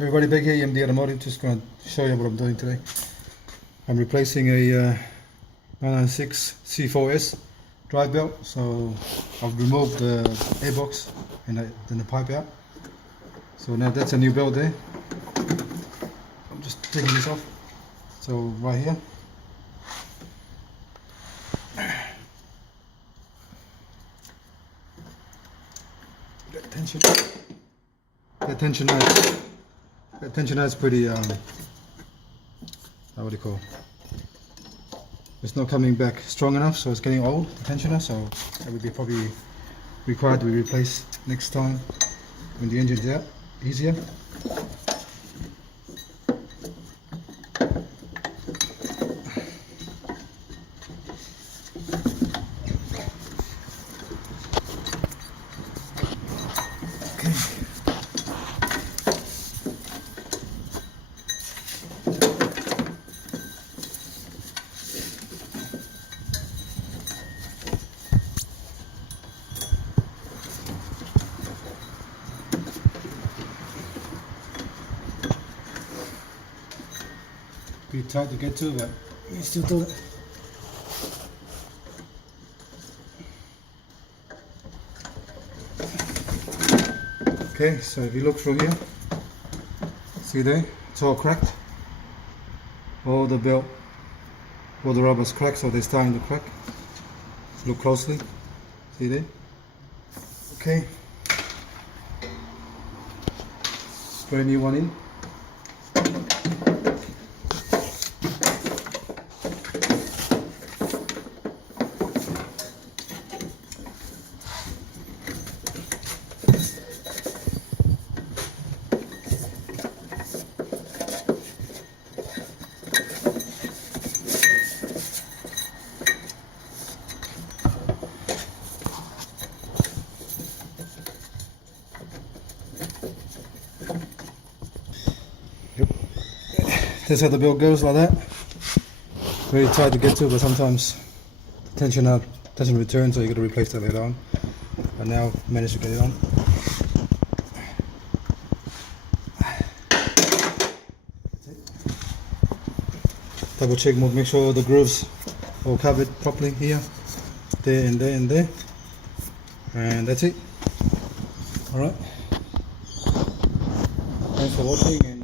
Everybody back here, EMD Automotive. Just going to show you what I'm doing today. I'm replacing a 996 C4S drive belt. So I've removed the airbox and then the pipe out. So now that's a new belt there. I'm just taking this off. So right here. That tension now is pretty what do you call? It's not coming back strong enough, so it's getting old, the tensioner, so that would be probably required to be replaced next time when the engine's out, easier. Pretty tight to get to, but you still do it. Okay, so if you look through here, see there, it's all cracked. All the belt, all the rubber's cracked, so they're starting to crack. Look closely, see there? Okay. Put a new one in. That's how the belt goes, like that. Very tight to get to, but sometimes the tension doesn't return, so you got to replace that later on. But now managed to get it on. Double check, make sure the grooves all covered properly here, there and there and there, and that's it. All right. Thanks for watching.